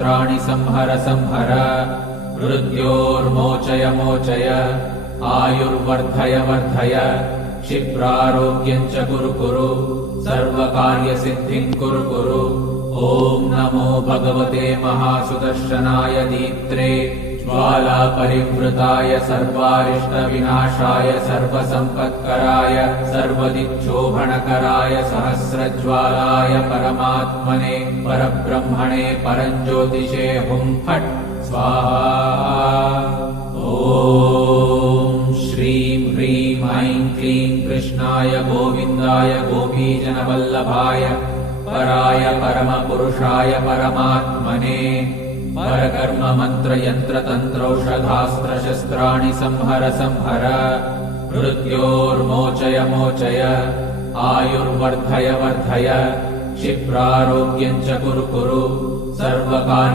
शस्त्राणि संहर संहर मृत्योर्मोचय मोचय आयुर्वर्धय वर्धय क्षिप्रारोग्यम् च कुरु कुरु सर्वकार्यसिद्धिम् कुरु कुरु। ॐ नमो भगवते महासुदर्शनाय दीप्त्रे ज्वालापरिवृताय सर्वारिष्टविनाशाय सर्वसम्पत्कराय सर्वदिक्शोभणकराय सहस्रज्वालाय परमात्मने परब्रह्मणे परञ्ज्योतिषे हुं फट् स्वाहा। ॐ श्रीं ह्रीं ऐं क्लीं कृष्णाय गोविन्दाय गोपीजनवल्लभाय पराय परमपुरुषाय परमात्मने परकर्म मंत्र यंत्र तंत्रौषधास्त्रशस्त्राणि संहर संहर मृत्योर्मोचय मोचय आयुर्वर्धय वर्धय क्षिप्रारोग्यम् च कुरु कुरु सर्वकार्य